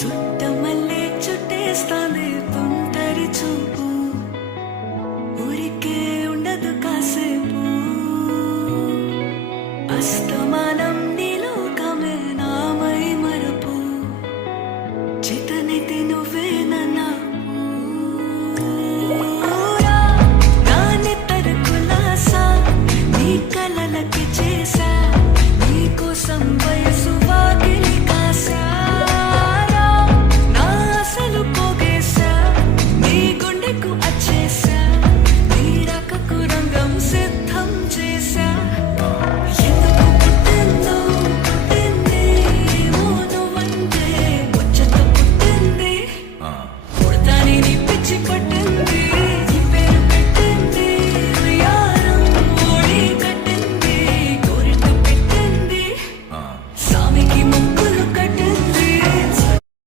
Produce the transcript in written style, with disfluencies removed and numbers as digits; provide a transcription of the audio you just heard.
చుట్టమల్లే చుట్టేస్తాంది తుంటరి చూపు, ఊరికే ఉండదు కాసేపు. అస్తమానం నీలోకమే నామై మరపు, చేతనైతే నువ్వు